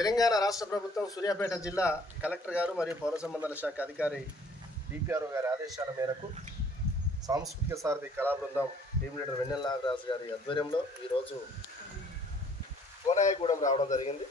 తెలంగాణ రాష్ట్ర ప్రభుత్వం సూర్యాపేట జిల్లా కలెక్టర్ గారు మరియు పౌర సంబంధాల శాఖ అధికారి డిపిఆర్ గారి ఆదేశాల మేరకు సాంస్కృతిక సారథి కళా బృందం టీం లీడర్ వెన్నెల నాగరాజు గారి ఆధ్వర్యంలో ఈరోజు కోనాయగూడెం రావడం జరిగింది.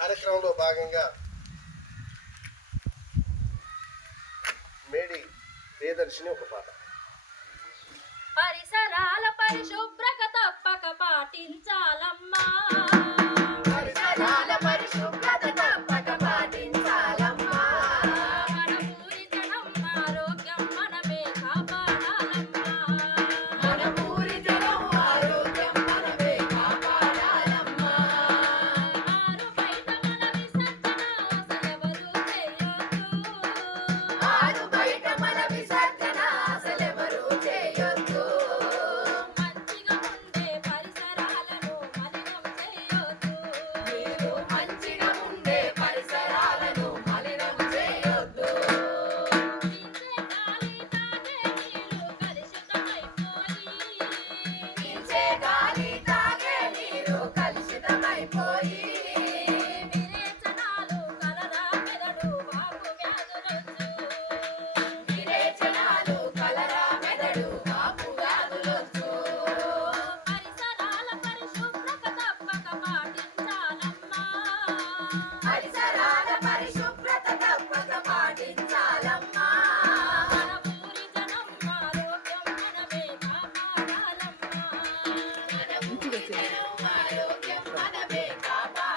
కార్యక్రమంలో భాగంగా మేడి ప్రియదర్శిని ఒక పాట. పరిసరాల పరిశుభ్ర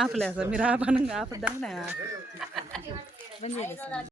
ఆపలేదు. మీరు ఆపనంగా ఆపద్దాం